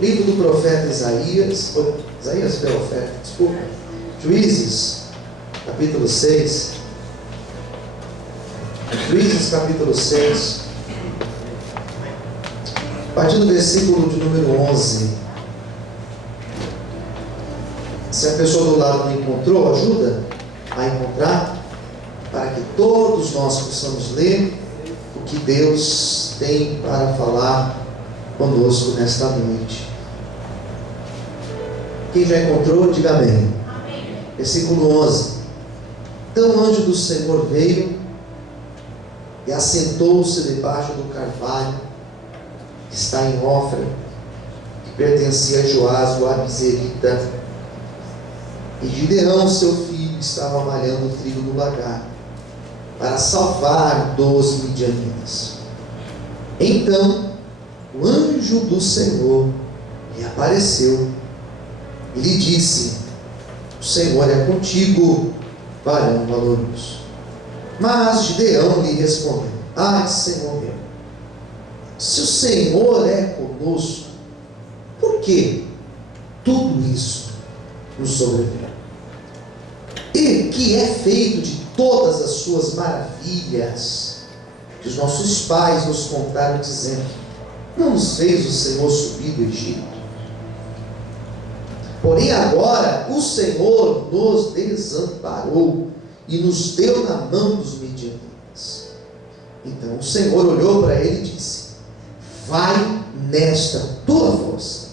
Livro do profeta Isaías, profeta, desculpa. Juízes, capítulo 6. Juízes, capítulo 6. A partir do versículo de número 11. Se a pessoa do lado não encontrou, ajuda a encontrar, para que todos nós possamos ler o que Deus tem para falar conosco nesta noite. Quem já encontrou, diga amém. Amém. Versículo 11. Então o anjo do Senhor veio e assentou-se debaixo do carvalho que está em Ofra, que pertencia a Joás, o abizerita. E Gideão, seu filho, estava malhando o trigo no lagar, para salvar dos midianitas. Então o anjo do Senhor lhe apareceu e lhe disse: o Senhor é contigo, varão valoroso. Mas Gideão lhe respondeu: ai, Senhor meu, se o Senhor é conosco, por que tudo isso nos sobreveio? E que é feito de todas as suas maravilhas que os nossos pais nos contaram, dizendo: não nos fez o Senhor subir do Egito? Porém agora o Senhor nos desamparou e nos deu na mão dos midianitas. Então o Senhor olhou para ele e disse: vai nesta tua força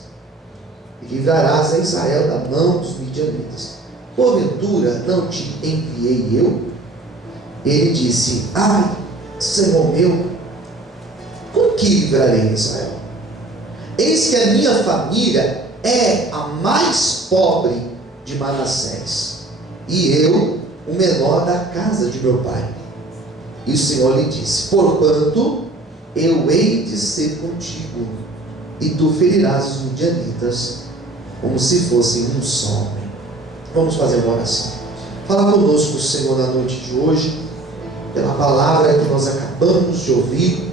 e livrarás a Israel da mão dos midianitas. Porventura não te enviei eu? Ele disse: ai, Senhor meu, com que livrarei Israel? Eis que a minha família é a mais pobre de Manassés, e eu o menor da casa de meu pai. E o Senhor lhe disse: porquanto eu hei de ser contigo, e tu ferirás os midianitas como se fossem um só homem. Vamos fazer uma oração. Fala conosco, Senhor, na noite de hoje, pela palavra que nós acabamos de ouvir,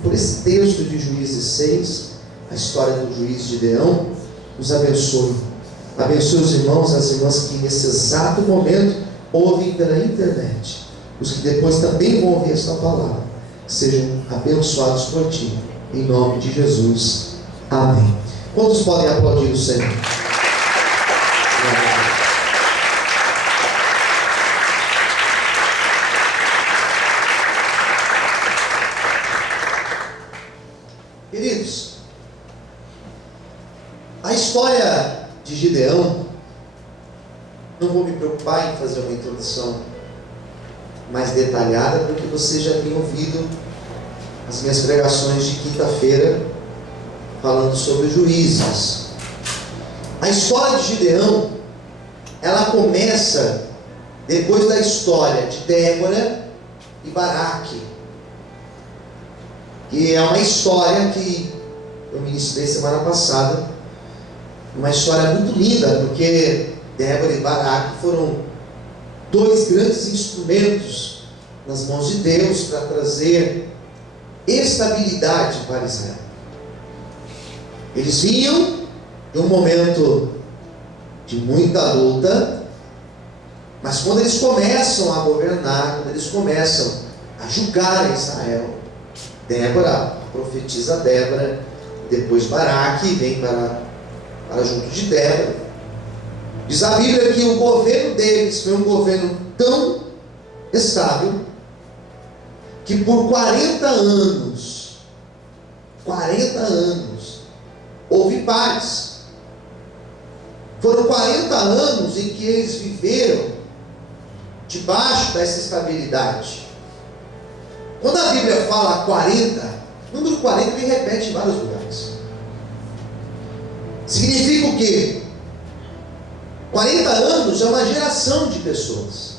por esse texto de Juízes 6, a história do juiz Gideão. Nos abençoe. Abençoe os irmãos e as irmãs que nesse exato momento ouvem pela internet, os que depois também vão ouvir esta palavra, que sejam abençoados por Ti, em nome de Jesus. Amém. Quantos podem aplaudir o Senhor? Queridos, a história de Gideão, não vou me preocupar em fazer uma introdução mais detalhada, porque você já tem ouvido as minhas pregações de quinta-feira falando sobre juízes. A história de Gideão, ela começa depois da história de Débora e Baraque, que é uma história que eu ministrei semana passada, uma história muito linda, porque Débora e Baraque foram dois grandes instrumentos nas mãos de Deus para trazer estabilidade para Israel. Eles vinham de um momento de muita luta, mas quando eles começam a governar, quando eles começam a julgar Israel, Débora, profetiza Débora, depois Baraque vem para junto de Débora. Diz a Bíblia que o governo deles foi um governo tão estável que por 40 anos houve paz. Foram 40 anos em que eles viveram debaixo dessa estabilidade. Quando a Bíblia fala 40, o número 40 ele repete em vários lugares. Significa o quê? 40 anos é uma geração de pessoas.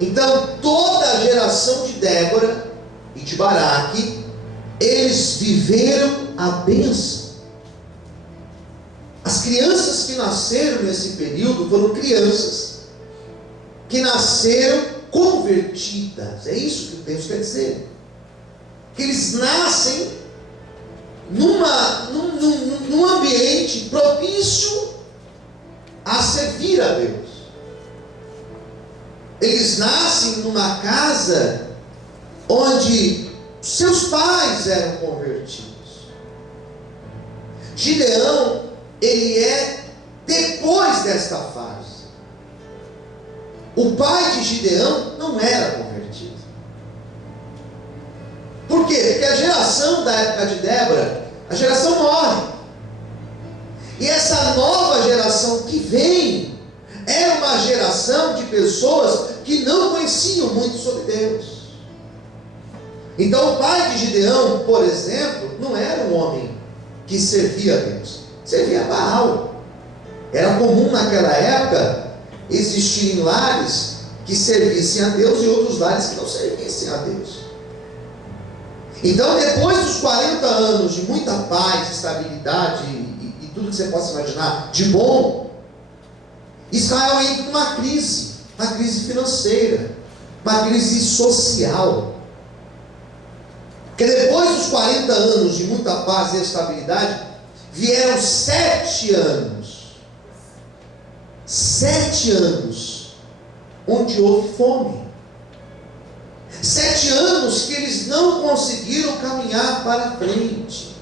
Então, toda a geração de Débora e de Baraque, eles viveram a bênção. As crianças que nasceram nesse período foram crianças que nasceram convertidas. É isso que Deus quer dizer. Que eles nascem num ambiente propício a servir a Deus. Eles nascem numa casa onde seus pais eram convertidos. Gideão, ele é depois desta fase. O pai de Gideão não era convertido. Por quê? Porque a geração da época de Débora, a geração morre. E essa nova geração que vem era uma geração de pessoas que não conheciam muito sobre Deus. Então o pai de Gideão, por exemplo, não era um homem que servia a Deus, servia a Baal. Era comum naquela época existirem lares que servissem a Deus e outros lares que não servissem a Deus. Então, depois dos 40 anos de muita paz, estabilidade e tudo que você possa imaginar de bom, Israel entra numa crise financeira, uma crise social. Porque depois dos 40 anos de muita paz e estabilidade, vieram 7 anos. 7 anos onde houve fome. 7 anos que eles não conseguiram caminhar para frente.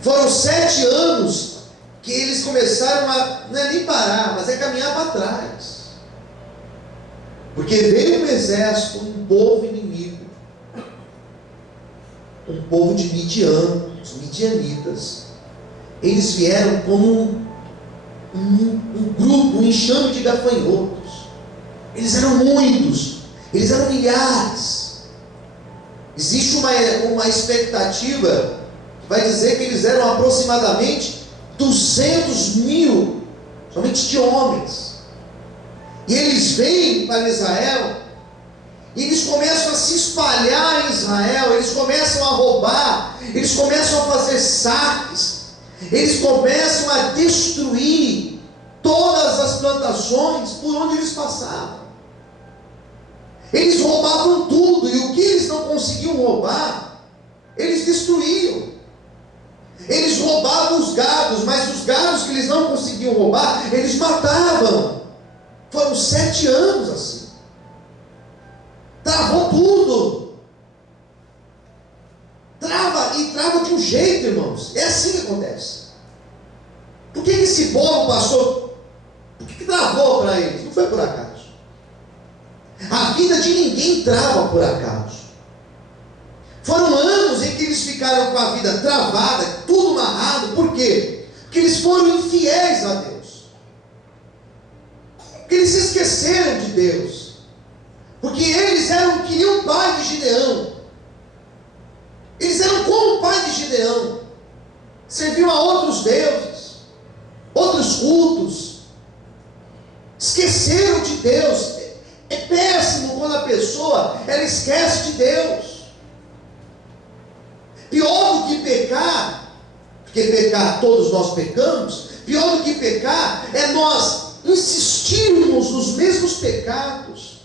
Foram 7 anos que eles começaram a, não é nem parar, mas é caminhar para trás. Porque veio um exército, um povo inimigo, um povo de Midian, os midianitas. Eles vieram como um grupo, um enxame de gafanhotos. Eles eram muitos, eles eram milhares. Existe uma expectativa que vai dizer que eles eram aproximadamente 200 mil, somente de homens. E eles vêm para Israel, e eles começam a se espalhar em Israel, eles começam a roubar, eles começam a fazer saques, eles começam a destruir todas as plantações por onde eles passavam. Eles roubavam tudo, e o que eles não conseguiam roubar, eles destruíam. Eles roubavam os gados, mas os gados que eles não conseguiam roubar, eles matavam. Foram 7 anos assim. Travou tudo. Trava de um jeito, irmãos. É assim que acontece. Por que esse povo passou? Por que travou para eles? Não foi por acaso. A vida de ninguém trava por acaso. Foram anos em que eles ficaram com a vida travada, tudo amarrado. Por quê? Porque eles foram infiéis a Deus. Porque eles se esqueceram de Deus. Porque eles queriam o pai de Gideão. Eles eram como o pai de Gideão. Serviam a outros deuses, outros cultos. Esqueceram de Deus. É péssimo quando a pessoa ela esquece de Deus. Pior do que pecar, porque pecar todos nós pecamos, pior do que pecar é nós insistirmos nos mesmos pecados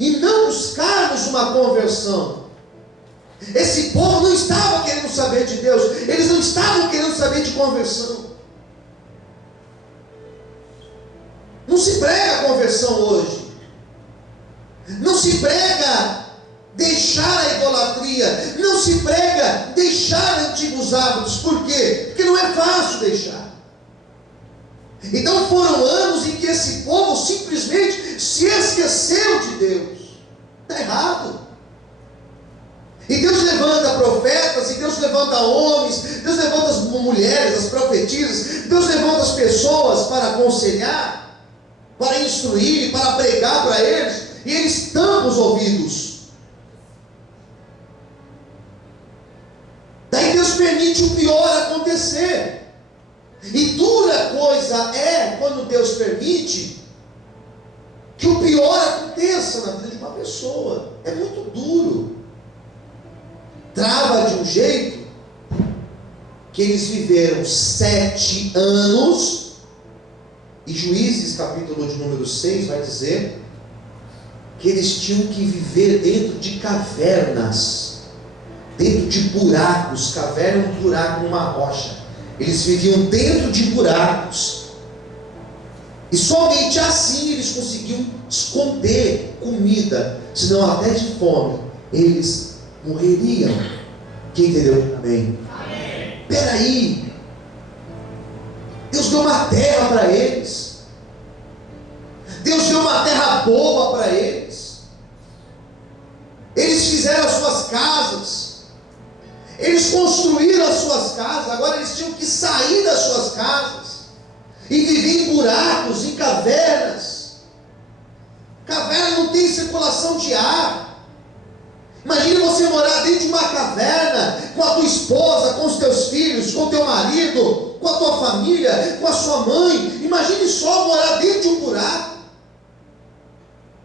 e não buscarmos uma conversão. Esse povo não estava querendo saber de Deus, eles não estavam querendo saber de conversão. Não se prega conversão hoje, não se prega deixar a idolatria, não se prega deixar antigos hábitos. Por quê? Porque não é fácil deixar. Então foram anos em que esse povo simplesmente se esqueceu de Deus. Está errado. E Deus levanta profetas, e Deus levanta homens, Deus levanta as mulheres, as profetisas, Deus levanta as pessoas para aconselhar, para instruir, para pregar para eles, e eles tampam os ouvidos. Daí Deus permite o pior acontecer. E dura coisa é quando Deus permite que o pior aconteça na vida de uma pessoa. É muito duro. Trava de um jeito que eles viveram 7 anos. E Juízes, capítulo de número 6, vai dizer que eles tinham que viver dentro de cavernas, dentro de buracos. Caverna é um buraco numa rocha. Eles viviam dentro de buracos. E somente assim eles conseguiam esconder comida, senão até de fome eles morreriam. Quem entendeu? Amém. Peraí, Deus deu uma terra para eles. Deus deu uma terra boa para eles. Eles fizeram as suas casas. Eles construíram as suas casas. Agora eles tinham que sair das suas casas e viver em buracos, em cavernas. Caverna não tem circulação de ar. Imagine você morar dentro de uma caverna, com a tua esposa, com os teus filhos, com o teu marido, com a tua família, com a sua mãe. Imagine só morar dentro de um buraco.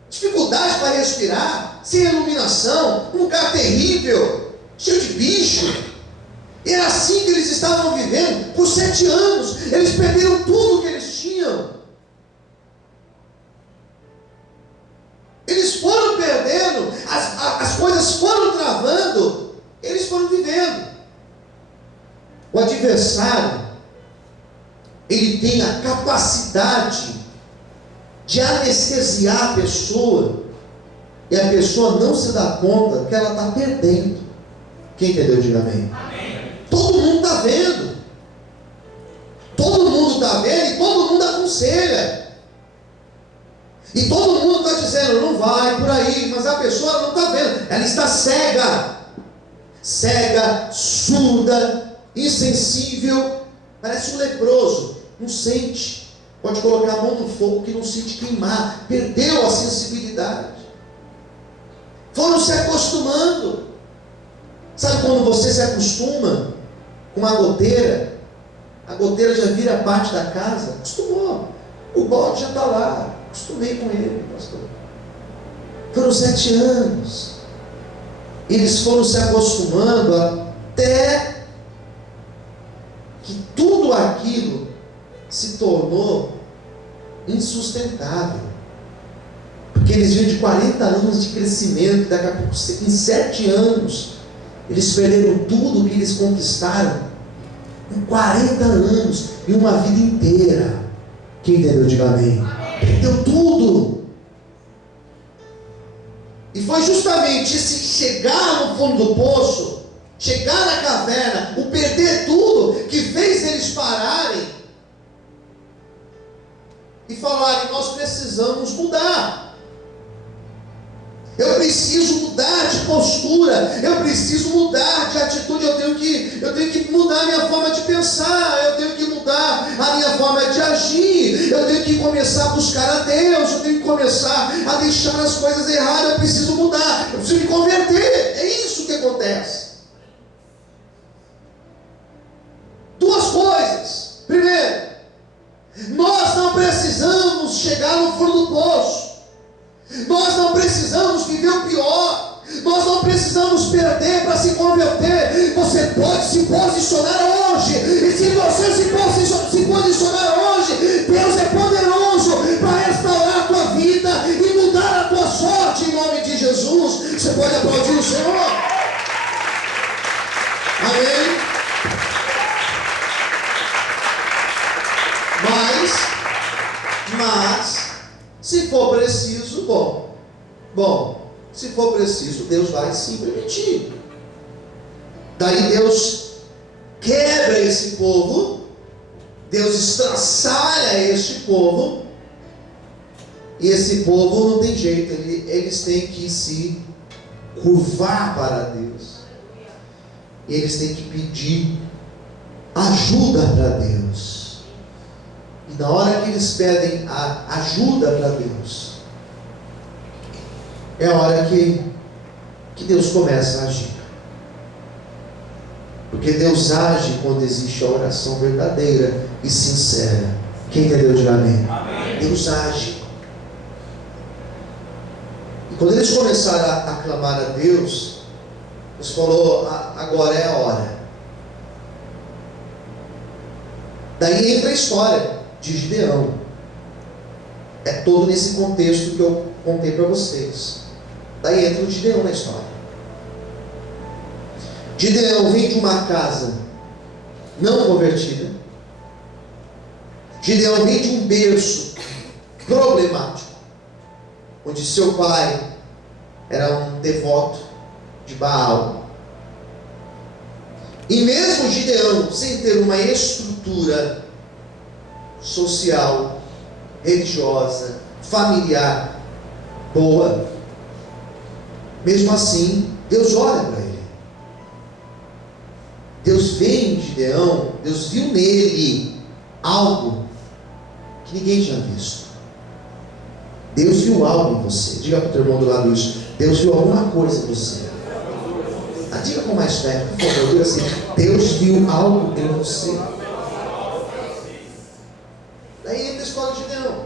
Dificuldade para respirar, sem iluminação, um lugar terrível, cheio de bicho. Era assim que eles estavam vivendo por 7 anos. Eles perderam tudo que eles tinham. Eles foram perdendo, as coisas foram travando, eles foram vivendo. O adversário, ele tem a capacidade de anestesiar a pessoa, e a pessoa não se dá conta que ela está perdendo. Quem entendeu? Diga amém. Todo mundo está vendo. Todo mundo está vendo e todo mundo aconselha. E todo mundo está dizendo, não vai por aí, mas a pessoa não está vendo. Ela está cega. Cega, surda, insensível. Parece um leproso. Não sente. Pode colocar a mão no fogo que não sente queimar. Perdeu a sensibilidade. Foram se acostumando. Sabe quando você se acostuma com uma goteira? A goteira já vira parte da casa. Acostumou. O balde já está lá. Acostumei com ele, pastor. Foram 7 anos. Eles foram se acostumando até que tudo aquilo se tornou insustentável. Porque eles vinham de 40 anos de crescimento, e daqui a pouco, em 7 anos, eles perderam tudo que eles conquistaram em 40 anos, em uma vida inteira. Quem entendeu? Diga amém. Perdeu tudo. E foi justamente esse chegar no fundo do poço, chegar na caverna, o perder tudo, que fez eles pararem e falarem: nós precisamos mudar. Eu preciso mudar de postura, eu preciso mudar de atitude, eu tenho que mudar a minha forma de pensar, eu tenho que mudar a minha forma de agir, eu tenho que começar a buscar a Deus, eu tenho que começar a deixar as coisas erradas, eu preciso mudar, eu preciso me converter. É isso que acontece. 2 coisas. Primeiro, nós não precisamos chegar no fundo do poço. Nós não precisamos viver o pior. Nós não precisamos perder para se converter. Você pode se posicionar hoje. E se você se posicionar hoje, Deus é poderoso para restaurar a tua vida e mudar a tua sorte em nome de Jesus. Você pode aplaudir o Senhor? Amém? Mas se for preciso, se for preciso, Deus vai sim permitir. Daí Deus quebra esse povo, Deus estraçalha este povo, e esse povo não tem jeito, eles têm que se curvar para Deus, e eles têm que pedir ajuda para Deus. E na hora que eles pedem a ajuda para Deus, é a hora que Deus começa a agir. Porque Deus age quando existe a oração verdadeira e sincera. Quem entendeu, diga amém. Amém. Deus age. E quando eles começaram a clamar a Deus, Deus falou: agora é a hora. Daí entra a história de Gideão. É todo nesse contexto que eu contei para vocês. Daí entra o Gideão na história. Gideão vem de uma casa não convertida. Gideão vem de um berço problemático, onde seu pai era um devoto de Baal. E mesmo Gideão, sem ter uma estrutura social, religiosa, familiar boa, mesmo assim, Deus olha para ele. Deus vê em Gideão, Deus viu nele algo que ninguém tinha visto. Deus viu algo em você. Diga para o teu irmão do lado isso. Deus viu alguma coisa em você. Diga com mais fé, por favor. Diga assim: Deus viu algo em você. Daí entra a escola de Gideão.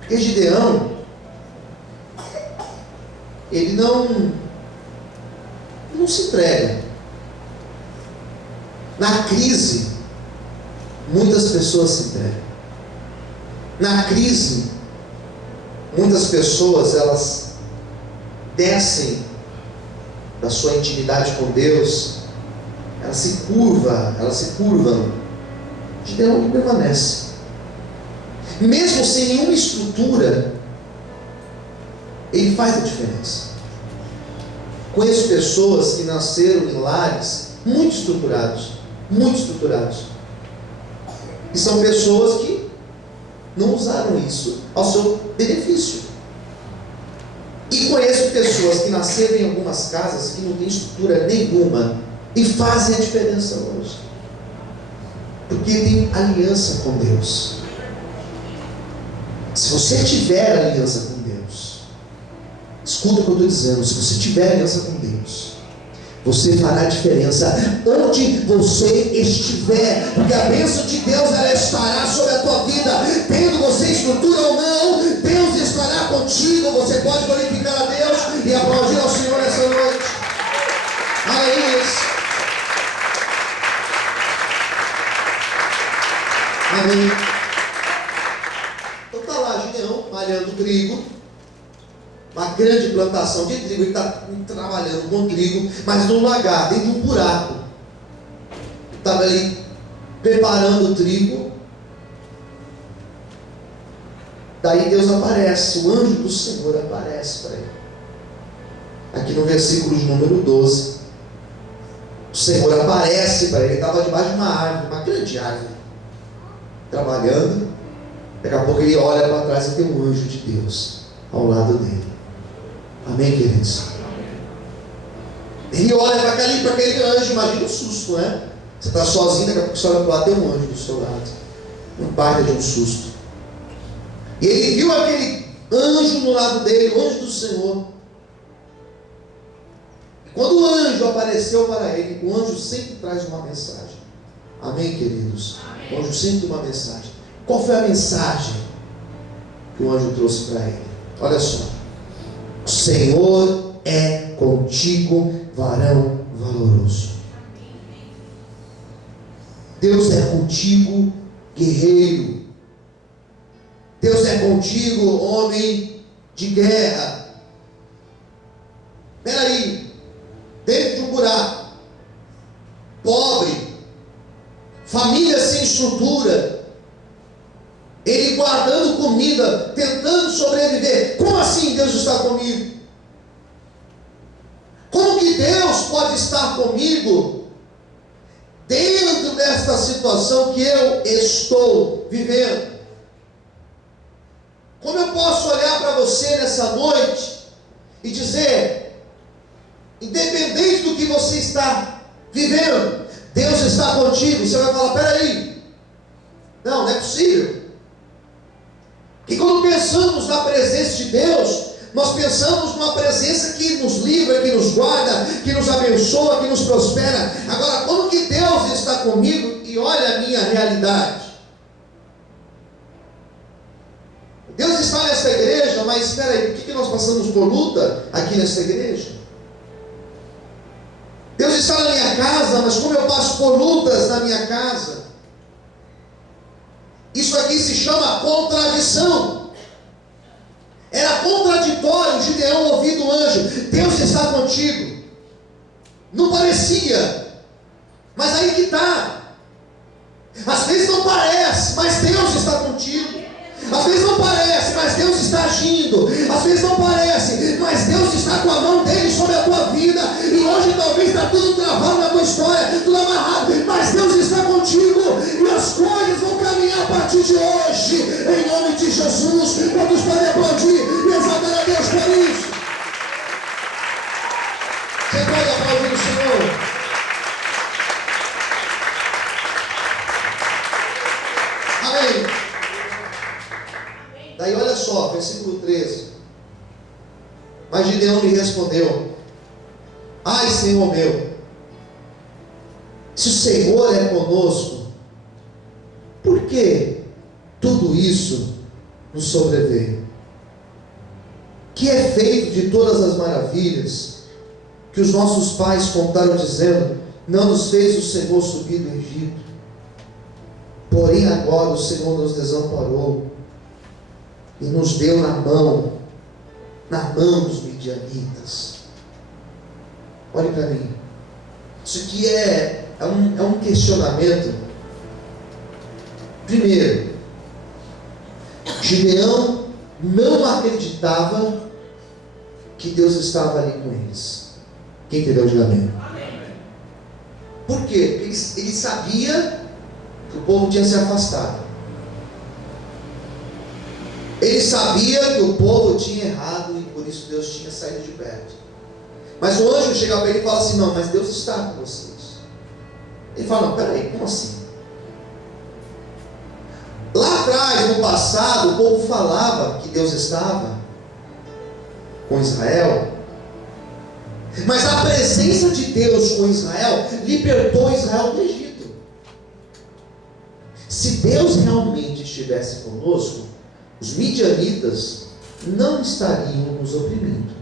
Porque Gideão, ele não se entrega. Na crise, muitas pessoas se entregam. Na crise, muitas pessoas, elas descem da sua intimidade com Deus, elas se curvam. Gideão permanece. Mesmo sem nenhuma estrutura, ele faz a diferença. Conheço pessoas que nasceram em lares muito estruturados. E são pessoas que não usaram isso ao seu benefício. E conheço pessoas que nasceram em algumas casas que não têm estrutura nenhuma e fazem a diferença hoje. Porque tem aliança com Deus. Se você tiver aliança com Deus, escuta o que eu estou dizendo. Se você tiver aliança com Deus, você fará diferença onde você estiver, porque a bênção de Deus, ela estará sobre a tua vida, tendo você estrutura ou não, Deus estará contigo. Você pode glorificar a Deus e aplaudir ao Senhor essa noite. Aleluia. Amém. Então está lá Gideão malhando trigo, uma grande plantação de trigo. Ele está trabalhando com trigo, mas num lagar, dentro de um buraco. Estava ali preparando o trigo. Daí Deus aparece, o anjo do Senhor aparece para ele. Aqui no versículo de número 12, o Senhor aparece para ele. Ele estava debaixo de uma árvore, uma grande árvore, trabalhando. Daqui a pouco ele olha para trás e tem um anjo de Deus ao lado dele. Amém, queridos? Ele olha para aquele anjo. Imagina um susto, né? Você está sozinho, daqui a pouco você olha para lá, tem um anjo do seu lado. Um baita de um susto. E ele viu aquele anjo no lado dele, o anjo do Senhor. E quando o anjo apareceu para ele, o anjo sempre traz uma mensagem. Amém, queridos? Amém. O anjo sempre tem uma mensagem. Qual foi a mensagem que o anjo trouxe para ele? Olha só: o Senhor é contigo, varão valoroso. Deus é contigo, guerreiro. Deus é contigo, homem de guerra. Espera aí, dentro de um buraco, pobre, família sem estrutura, ele guardando comida, tentando sobreviver. Como assim Deus está comigo? Como que Deus pode estar comigo dentro desta situação que eu estou vivendo? Como eu posso olhar para você nessa noite e dizer, independente do que você está vivendo, Deus está contigo? Você vai falar: peraí, não é possível. E quando pensamos na presença de Deus, nós pensamos numa presença que nos livra, que nos guarda, que nos abençoa, que nos prospera. Agora, como que Deus está comigo e olha a minha realidade? Deus está nessa igreja, mas espera aí, por que nós passamos por luta aqui nessa igreja? Deus está na minha casa, mas como eu passo por lutas na minha casa? Isso aqui se chama contradição. Era contraditório Gideão ouvir do anjo: Deus está contigo. Não parecia, mas aí que está. Às vezes não parece, mas Deus está contigo. Às vezes não parece, mas Deus está agindo. Às vezes não parece, mas Deus está com a mão dele sobre a tua vida. E hoje talvez está tudo travado na tua história, tudo amarrado, mas Deus está contigo. E as coisas vão caminhar a partir de hoje, em nome de Jesus. Quantos podem aplaudir e exaltar a Deus por isso? Você pode aplaudir o Senhor? Amém. Daí olha só, versículo 13. Mas Gideão lhe respondeu: ai, Senhor meu, se o Senhor é conosco, por que tudo isso nos sobreveio? Que é feito de todas as maravilhas que os nossos pais contaram, dizendo: não nos fez o Senhor subir do Egito. Porém agora o Senhor nos desamparou e nos deu na mão dos midianitas. Olhe para mim. Isso aqui é um questionamento. Primeiro, Gideão não acreditava que Deus estava ali com eles. Quem entendeu? Diga amém. Por quê? Porque ele sabia que o povo tinha se afastado. Ele sabia que o povo tinha errado e por isso Deus tinha saído de perto. Mas o anjo chega para ele e fala assim: não, mas Deus está com vocês. Ele fala: não, peraí, como assim? Lá atrás, no passado, o povo falava que Deus estava com Israel, mas a presença de Deus com Israel libertou Israel do Egito. Se Deus realmente estivesse conosco, os midianitas não estariam nos oprimindo.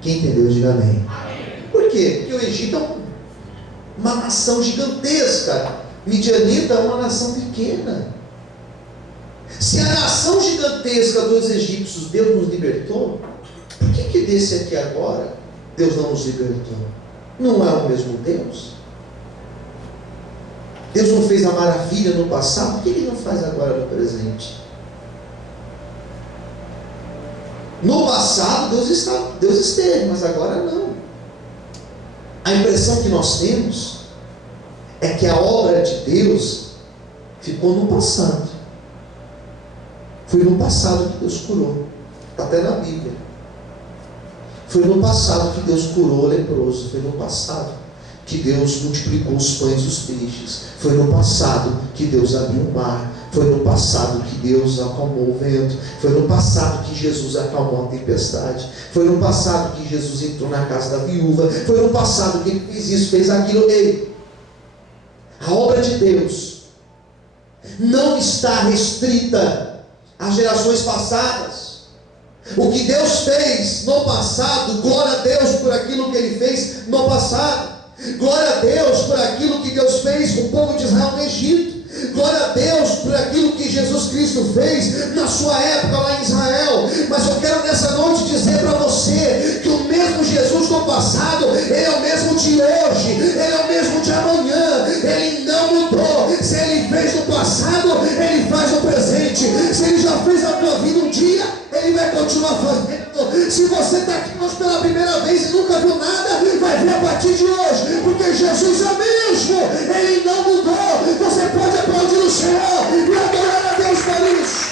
Quem entendeu, diga amém. Por quê? Porque o Egito é uma nação gigantesca. Midianita é uma nação pequena. Se a nação gigantesca dos egípcios Deus nos libertou, por que desse aqui agora Deus não nos libertou? Não é o mesmo Deus? Deus não fez a maravilha no passado, por que Ele não faz agora no presente? No passado Deus esteve, mas agora não. A impressão que nós temos é que a obra de Deus ficou no passado. Foi no passado que Deus curou. Está até na Bíblia. Foi no passado que Deus curou o leproso. Foi no passado que Deus multiplicou os pães e os peixes. Foi no passado que Deus abriu o mar. Foi no passado que Deus acalmou o vento. Foi no passado que Jesus acalmou a tempestade. Foi no passado que Jesus entrou na casa da viúva. Foi no passado que Ele fez isso, fez aquilo. Ei, a obra de Deus não está restrita às gerações passadas. O que Deus fez no passado, glória a Deus por aquilo que Ele fez no passado. Glória a Deus por aquilo que Deus fez com o povo de Israel no Egito. Glória a Deus por aquilo que Jesus Cristo fez na sua época lá em Israel. Mas eu quero nessa noite dizer para você que o mesmo Jesus do passado, Ele é o mesmo de hoje, Ele é o mesmo de amanhã. Ele não mudou. Se Ele fez no passado, Ele faz no presente. Se Ele já fez na tua vida um dia, Ele vai continuar fazendo. Se você está aqui hoje pela primeira vez e nunca viu nada, vai ver a partir de hoje, porque Jesus é mesmo, Ele não mudou. Você pode aplaudir o Senhor e adorar a Deus por isso.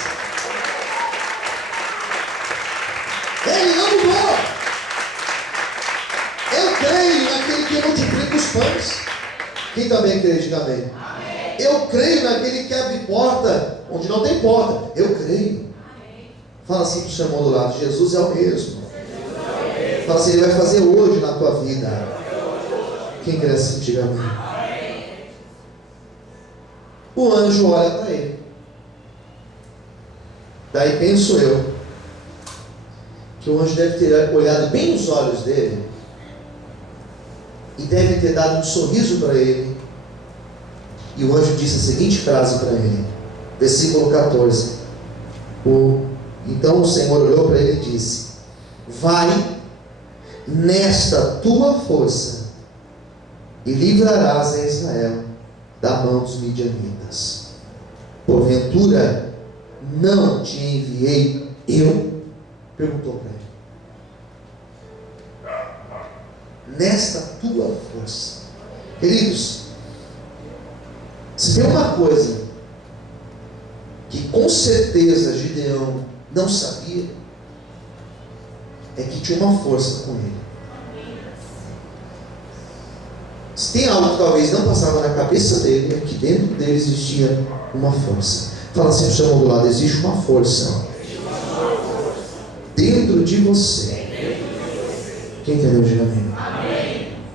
Ele não mudou. Eu creio naquele que multiplica os pães. Quem também crê, diga amém. Eu creio naquele que abre porta onde não tem porta. Eu creio. Fala assim para o seu irmão do lado: Jesus é o mesmo. Fala assim: Ele vai fazer hoje na tua vida. Quem crê assim, diga amém. O anjo olha para ele. Daí penso eu que o anjo deve ter olhado bem nos olhos dele e deve ter dado um sorriso para ele. E o anjo disse a seguinte frase para ele, versículo 14: Então o Senhor olhou para ele e disse: vai, nesta tua força, e livrarás a Israel da mão dos midianitas. Porventura não te enviei eu? Perguntou para ele. Nesta tua força. Queridos, se tem uma coisa que com certeza Gideão não sabia, é que tinha uma força com ele. Se tem algo que talvez não passava na cabeça dele, é que dentro dele existia uma força. Fala assim para o seu do lado: existe uma força dentro de você. Quem entendeu, diga amém.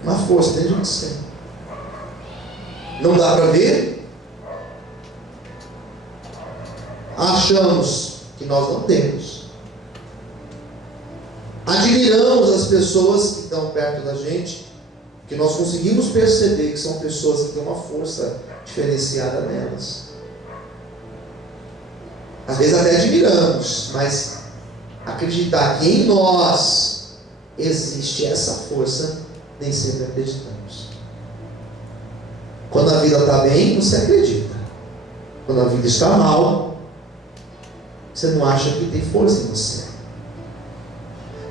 Uma força dentro de você. Não dá para ver. Achamos que nós não temos. Admiramos as pessoas que estão perto da gente, que nós conseguimos perceber que são pessoas que têm uma força diferenciada nelas. Às vezes até admiramos, mas acreditar que em nós existe essa força, nem sempre acreditamos. Quando a vida está bem, você acredita. Quando a vida está mal, você não acha que tem força em você.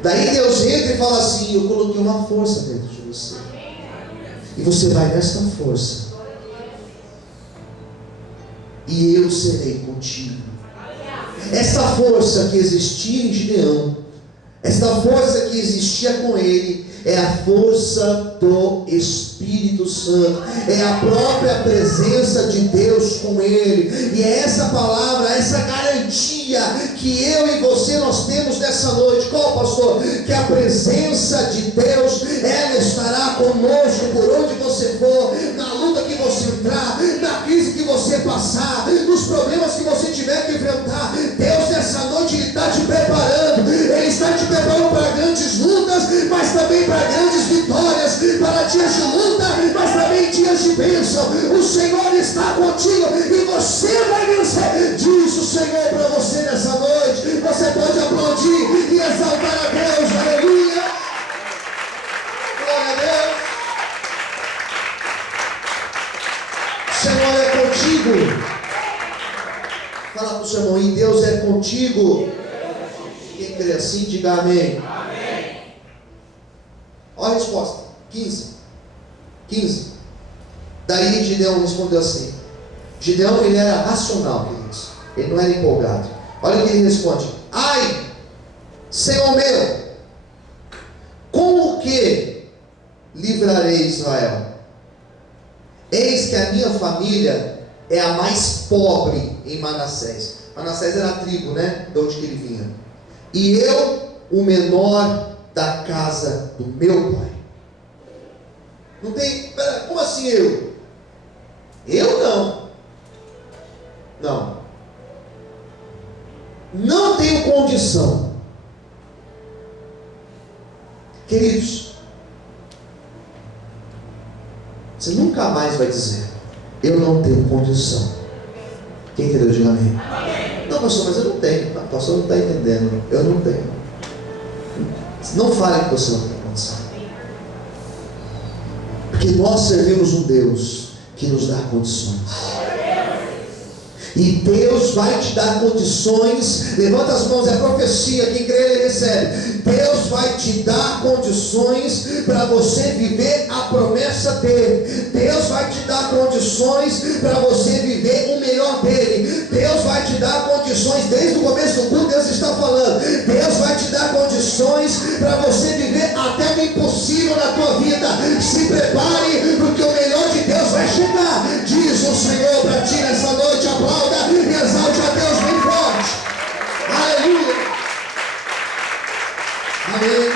Daí Deus entra e fala assim: eu coloquei uma força dentro de você, e você vai nesta força, e eu serei contigo. Essa força que existia em Gideão, essa força que existia com ele, é a força do Espírito Santo, é a própria presença de Deus com ele, e é essa palavra, essa garantia que eu e você nós temos nessa noite. Qual, pastor? Que a presença de Deus, ela estará conosco por onde você for, na luta que você entrar, na crise que você passar, nos problemas que você tiver que enfrentar. Deus nessa noite, Ele está te preparando, Ele está te preparando para grandes lutas, mas também para grandes vitórias, para dias de luta, mas também dias de bênção. O Senhor está contigo e você vai vencer. Diz o Senhor para você nessa noite. Você pode aplaudir e exaltar a Deus. Aleluia. Glória a Deus. O Senhor é contigo. Fala para o seu irmão: e Deus é contigo. Quem crê assim, diga amém. Olha a resposta, 15. Daí Gideão respondeu assim. Gideão, ele era racional, queridos. Ele não era empolgado. Olha o que ele responde: ai, Senhor meu, com o que livrarei Israel? Eis que a minha família é a mais pobre em Manassés. Manassés era a tribo, né? De onde que ele vinha. E eu, o menor da casa do meu pai. Não tem, como assim eu? Eu não tenho condição. Queridos, você nunca mais vai dizer: eu não tenho condição. Quem entendeu, diga amém. Não, pastor, mas eu não tenho. Não, pastor, não está entendendo. Eu não tenho. Não fale que você não tem condição. Porque nós servimos um Deus que nos dá condições. E Deus vai te dar condições. Levanta as mãos, é profecia. Quem crê, ele recebe. Deus vai te dar condições para você viver a promessa dele. Deus vai te dar condições para você viver o melhor dele. Deus vai te dar condições. Desde o começo do culto Deus está falando. Deus vai te dar condições para você viver até o impossível na tua vida. Se prepare, porque o melhor de Deus vai chegar. Diz o Senhor para ti nessa noite. Aplauda e exalte a Deus bem forte. Aleluia. Amém.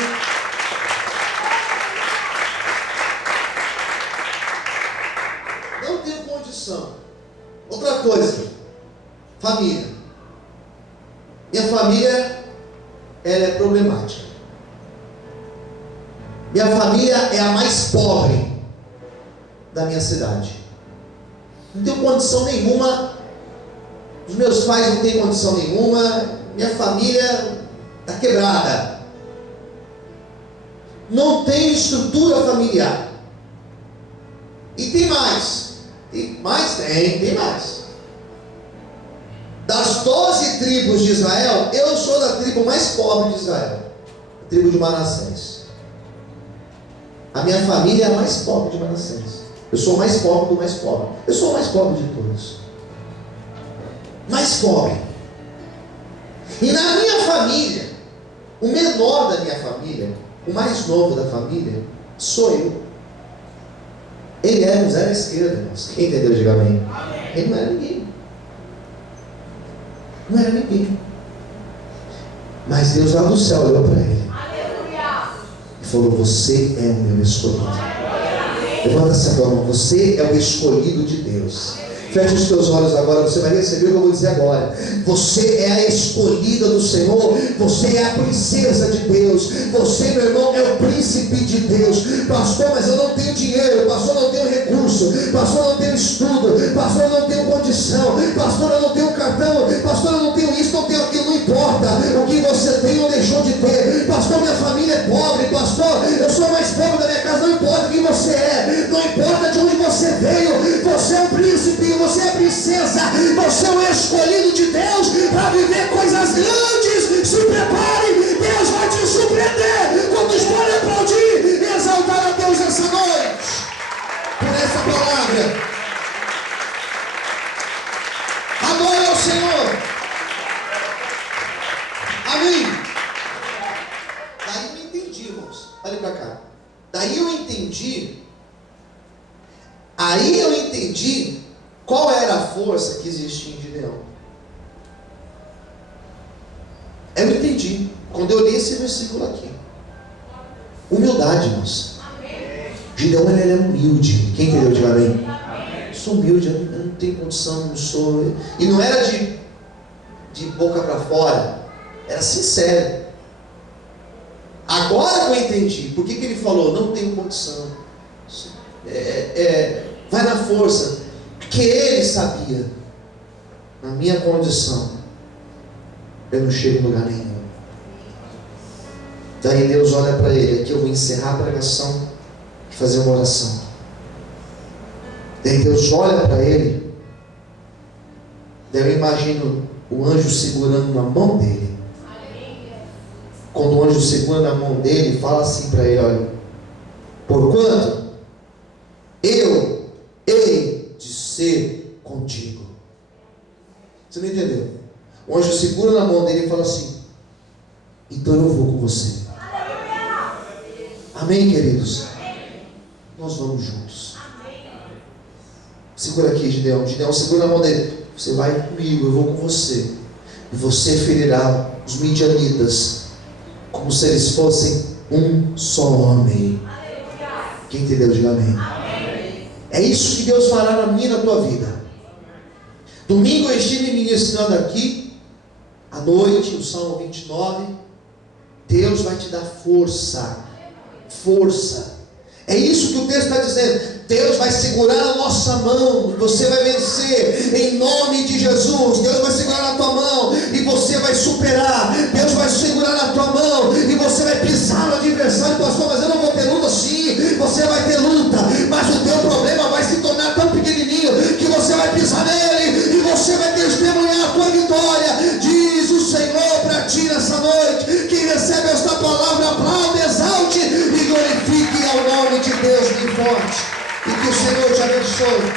Não tenho condição. Outra coisa, família. Minha família, ela é problemática. Minha família é a mais pobre da minha cidade. Não tenho condição nenhuma. Os meus pais não têm condição nenhuma. Minha família está quebrada. não tem estrutura familiar. E tem mais. Tem mais. Das 12 tribos de Israel, eu sou da tribo mais pobre de Israel, a tribo de Manassés. A minha família é a mais pobre de Manassés. Eu sou o mais pobre do mais pobre. Eu sou o mais pobre de todos. Mais pobre. E na minha família, o menor da minha família, o mais novo da família, sou eu. Ele era um zero à esquerda, irmãos. Quem entendeu? Diga amém. Ele não era ninguém. Não era ninguém. Mas Deus lá do céu olhou para ele e falou: você é o meu escolhido. Levanta essa mão. Você é o escolhido de Deus. Feche os teus olhos agora, você vai receber o que eu vou dizer agora. Você é a escolhida do Senhor. Você é a princesa de Deus. Você, meu irmão, é o príncipe de Deus. Pastor, mas eu não tenho dinheiro. Pastor, eu não tenho recurso. Pastor, eu não tenho estudo. Pastor, eu não tenho condição. Pastor, eu não tenho cartão. Pastor, eu não tenho isso, não tenho aquilo. Não importa o que você tem ou deixou de ter. Pastor, minha família é pobre. Pastor, eu sou o mais pobre da minha casa. Não importa quem você é. Não importa de onde você veio. Você é o príncipe. Você é princesa, você é o escolhido de Deus para viver coisas grandes. Se prepare, Deus vai te surpreender. Quantos podem aplaudir e exaltar a Deus essa noite por essa palavra? Adore ao Senhor. Amém. Daí eu entendi, irmãos. Olha para cá. Aí eu entendi qual era a força que existia em Gideão. Eu entendi quando eu li esse versículo aqui. Humildade, irmãos. Gideão, ele era humilde. Quem entendeu? Diga amém. Eu sou humilde, eu não tenho condição, não sou. E não era de boca para fora, era sincero. Agora que eu entendi por que ele falou: não tenho condição, vai na força. Porque ele sabia, na minha condição, eu não chego em lugar nenhum. Daí Deus olha para ele. Aqui eu vou encerrar a pregação e fazer uma oração. Daí Deus olha para ele. Daí eu imagino o anjo segurando na mão dele. Quando o anjo segura na mão dele, fala assim para ele: olha, porquanto eu hei de ser contigo. Você não entendeu? O anjo segura na mão dele e fala assim: então eu vou com você. Amém, queridos? Nós vamos juntos. Segura aqui, Gideão. Gideão, segura na mão dele. Você vai comigo, eu vou com você. E você ferirá os midianitas como se eles fossem um só homem. Quem entendeu? Diga amém. É isso que Deus fará na minha e na tua vida. Domingo eu estive ministrando aqui, à noite, o Salmo 29. Deus vai te dar força. Força. É isso que o texto está dizendo. Deus vai segurar a nossa mão. Você vai vencer em nome de Jesus. Deus vai segurar na tua mão e você vai superar. Deus vai segurar na tua mão e você vai pisar no adversário. Pastor, mas eu não vou ter luta. Sim, você vai ter luta, mas o teu problema vai se tornar tão pequenininho que você vai pisar nele e você vai testemunhar a tua vitória. Diz o Senhor para ti nessa noite. Quem recebe esta palavra, aplaude, exalte e glorifique ao nome de Deus bem forte. E que o Senhor te abençoe.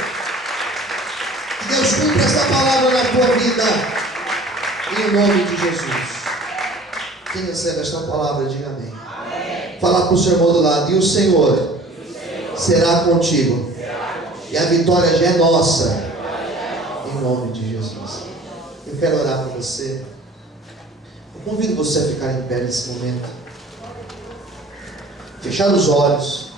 Que Deus cumpra essa palavra na tua vida. Em nome de Jesus. Quem recebe esta palavra, diga amém. Amém. Fala para o seu irmão do lado. E o Senhor será contigo. E a vitória já é nossa. Em nome de Jesus. Eu quero orar para você. Eu convido você a ficar em pé nesse momento. Fechar os olhos.